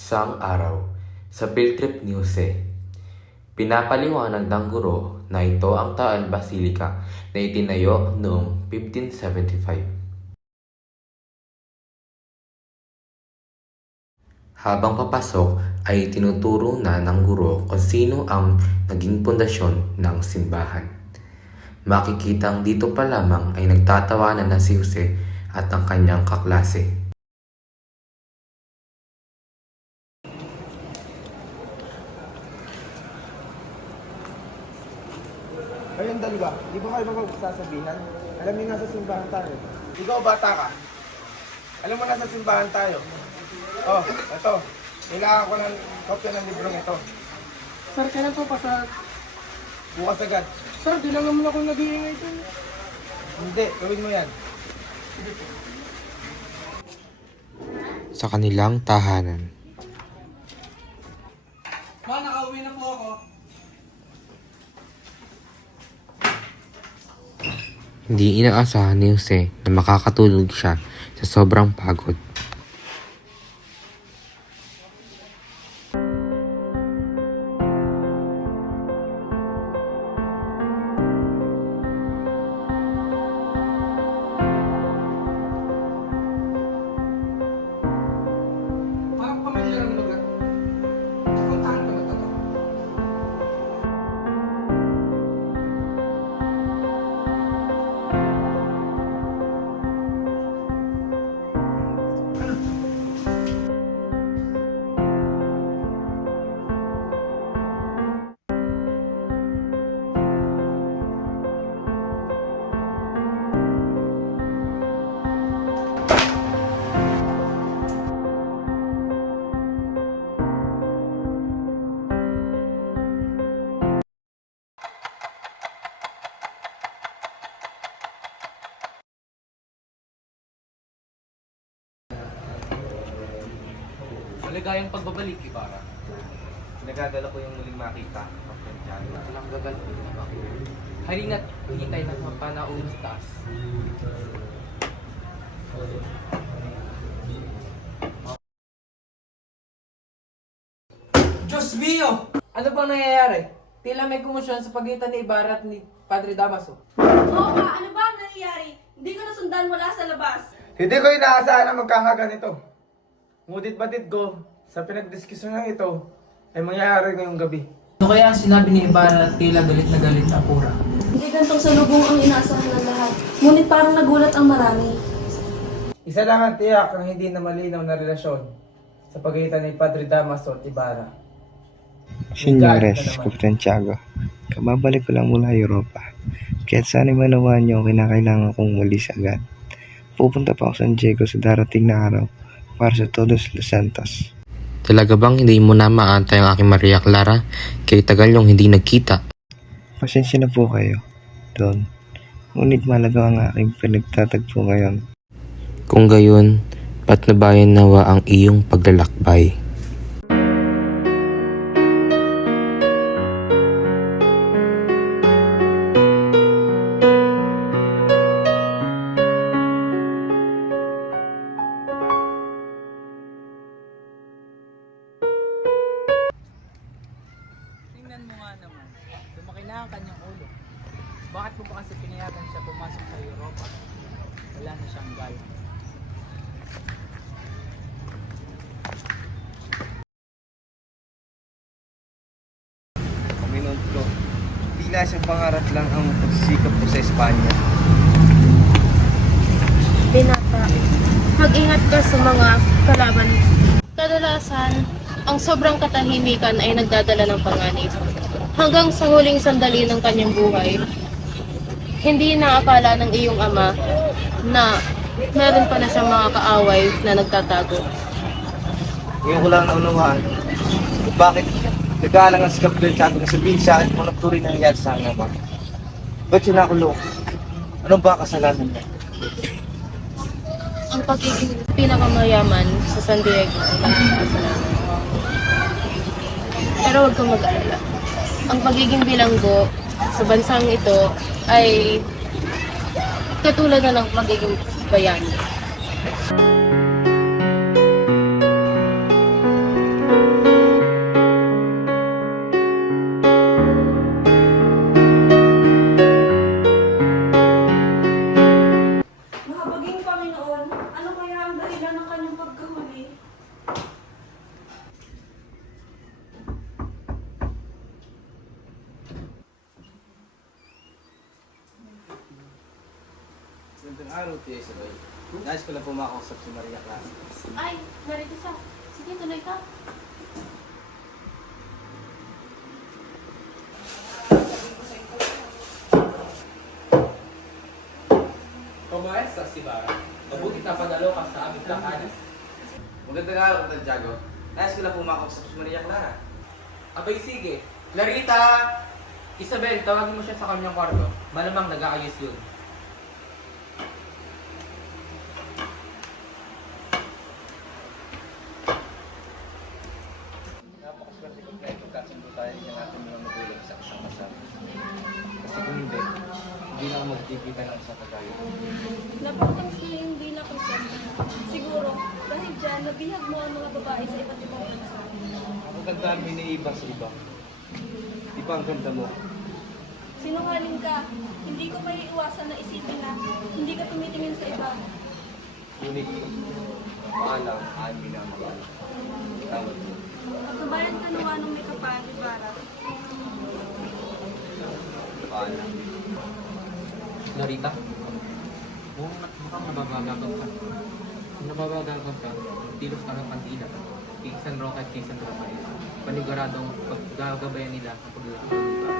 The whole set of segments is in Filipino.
Isang araw, sa field trip news pinapaliwanag ng guro na ito ang Taal Basilica na itinayo noong 1575. Habang papasok ay tinuturo na ng guro kung sino ang naging pundasyon ng simbahan. Makikitang dito pa lamang ay nagtatawanan na si Jose at ang kanyang kaklase. Kayong dalawa, di ba kayo magsasabihan? Alam niyo nasa simbahan tayo. Ikaw bata ka. Alam mo nasa simbahan tayo. Oh, ito. Kailangan ko ng kopya ng librong ito. Sir, kailan po pa sa... Bukas agad. Sir, di lang naman ako nag-iingay dun. Hindi, gawin mo yan. Sa kanilang tahanan. Ma, nakauwi na po ako. Hindi inaasahan ni Jose na makakatulog siya sa sobrang pagod. Ma, pamilya lang lugar. Puntahan ko na to. Maligayang pagbabalik, Ibarra. Nagagala ko yung muling makita. Kapag dyan. Walang gagalpin na ba? Halina't hitay ng mapanaon sa taas. Diyos mio! Ano bang nangyayari? Tila may kumusyon sa pagitan ni Ibarra at ni Padre Damaso. Oo nga, ano ba ang nangyayari? Hindi ko nasundan mula sa labas. Hindi ko inaasahan na magkakaganito. Ngunit batid ko, sa pinagdiskusyonan ito, ay mangyayari ngayong gabi. Ano kaya ang sinabi ni Ibarra at tila galit na galit na Apura? Hindi gantong salubong ang inaasahan ng lahat. Ngunit parang nagulat ang marami. Isa lang ang tiyak ng hindi na malinaw na relasyon sa pagitan ni Padre Damaso at Ibarra. Senyores, Kapitan Tiago, kababalik ko lang mula Europa. Kaya't sana'y manawaan niyo kinakailangan kong umalis agad. Pupunta pa ako sa San Diego sa darating na araw para sa Todos los Santos. Talaga bang hindi mo na maantay ang aking Maria Clara? Kay tagal yung hindi nagkita. Pasensya na po kayo, Don. Ngunit malaga ang aking pinagtatagpo ngayon. Kung gayon, patnubayan nawa ang iyong paglalakbay. Tingnan mo nga naman, lumaki na ang kanyang ulo. Bakit mo ba kasi pinayagan siya pumasok sa Europa? Wala na siyang gala. Minod ko, tila siyang pangarap lang ang pagsisikap ko sa Espanya. Binata, mag-ingat ka sa mga kalaban. Kadalasan, ang sobrang katahimikan ay nagdadala ng panganib. Hanggang sa huling sandali ng kanyang buhay, hindi naakala ng iyong ama na meron pa na siyang mga kaaway na nagtatago. Ngayon ko lang naunawaan kung bakit nag-aalang ang si Kapitan Tiago na sabihin sa akin kung ano rin nangyayari sa akin naman. Ba't siya nakulong? Anong ba kasalanan niya? Ang pagiging pinakamayaman sa San Diego ay nakakasalanan. Pero huwag kang mag-alala. Ang pagiging bilanggo sa bansang ito ay katulad na ng pagiging bayani. araw, Tia Isabel. Nais ko lang po makausap si Maria Clara. Ay, narito siya. Sige, tuloy ka. Kumaesta si Bara. Mabuti na panalo ka sa aming plakadas. Magandang araw, Kapitán Tiago. Nais ko lang po makausap si Maria Clara. Abay sige. Clarita! Isabel, tawagin mo siya sa kanyang kwarto. Malamang nag-aayos yun. Napakaswerte ko na ipagkasundo tayo ng ating mga magulang sa isang kasal. Kasi kung hindi na ako magtitipan ng isang kagaya. Napakatamis na yung bilang Kristiyan. Siguro, dahil dyan, nabihag mo ang mga babae sa iba't ibang bansa. Ako ganda mo iniiba sa iba. Iba ang ganda mo. Sinungaling ka. Hindi ko may iwasan na isipin na hindi ka tumitingin sa iba. Ngunit, paalam ay minamahal. Tawad mo. Kabayan ka nawa nung may kapal, Ibarra. Paalam. Clarita? Oo, mukhang nababagabag ka. Kung nababagabag ka, tilos ka ng pandila. Kisan Roca at Kisan Rafael. Paniguradong paggagabayan nila ang paglalakad ng iba.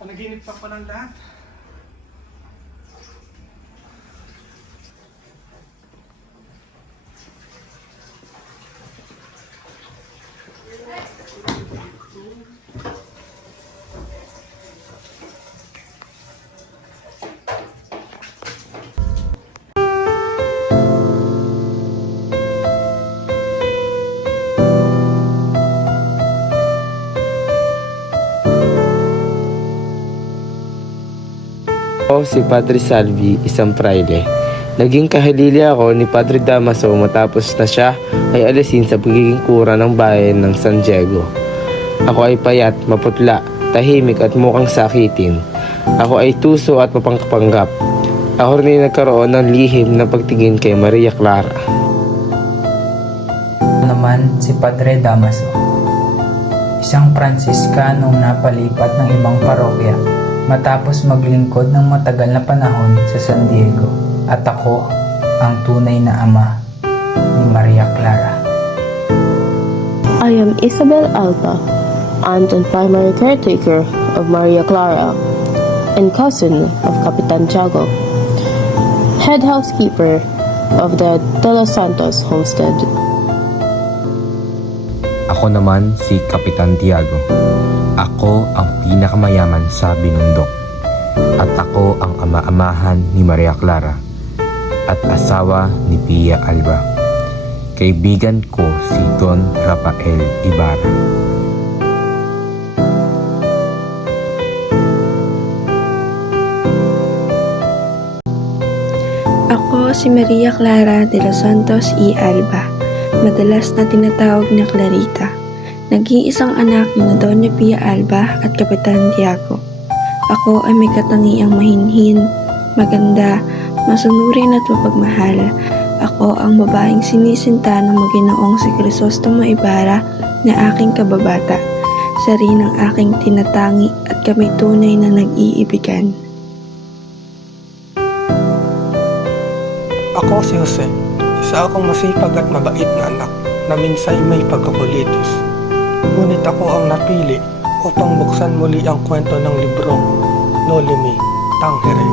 Panaginip pa ng lahat. Ako si Padre Salvi, isang praile. Naging kahalili ako ni Padre Damaso matapos na siya ay alisin sa pagiging kura ng bayan ng San Diego. Ako ay payat, maputla, tahimik at mukhang sakitin. Ako ay tuso at mapangkapanggap. Ako rin ay nagkaroon ng lihim na pagtingin kay Maria Clara. Naman si Padre Damaso, isang Pransiskano napalipat ng ibang parokya matapos maglingkod ng matagal na panahon sa San Diego, at ako ang tunay na ama ni Maria Clara. I am Isabel Alta, aunt and primary caretaker of Maria Clara, and cousin of Capitan Tiago, head housekeeper of the De Los Santos homestead. Ako naman si Kapitan Tiago. Ako ang pinakamayaman sa Binundok. At ako ang ama-amahan ni Maria Clara at asawa ni Pia Alba. Kaibigan ko si Don Rafael Ibarra. Ako si Maria Clara de los Santos y Alba, madalas na tinatawag na Clarita. Nag-iisang anak ni Doña Pia Alba at Kapitan Tiago. Ako ay may katangiang mahinhin, maganda, masunurin at mapagmahal. Ako ang babaeng sinisinta ng Maginoong si Crisostomo Ibarra na aking kababata. Siya rin ang aking tinatangi at kami tunay na nag-iibigan. Ako si Jose, isa akong masipag at mabait na anak na minsay may pagkakulitos. Ngunit ako ang napili upang buksan muli ang kwento ng librong Noli Me Tangere.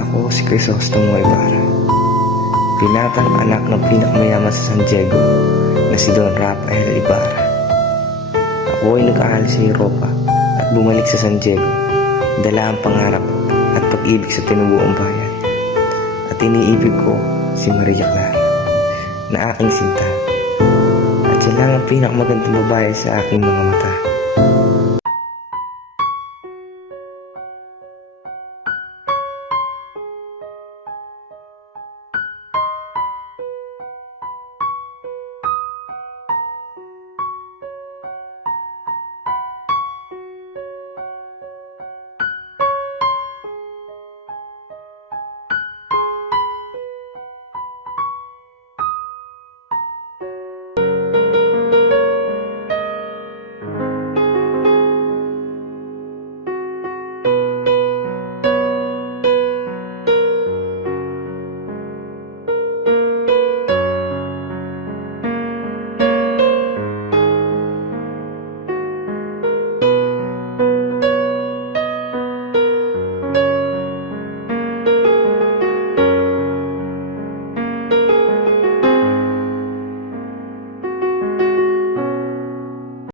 Ako si Crisostomo Ibarra, pinatang anak ng pinakamayaman sa San Diego na si Don Rafael Ibarra. Ako ay nag-aalis sa Europa at bumalik sa San Diego, dala ang pangarap at pag-ibig sa tinubuong bayan. At iniibig ko si Maria Clara na aking sinta, at siya lang ang pinakamagandang babae sa aking mga mata.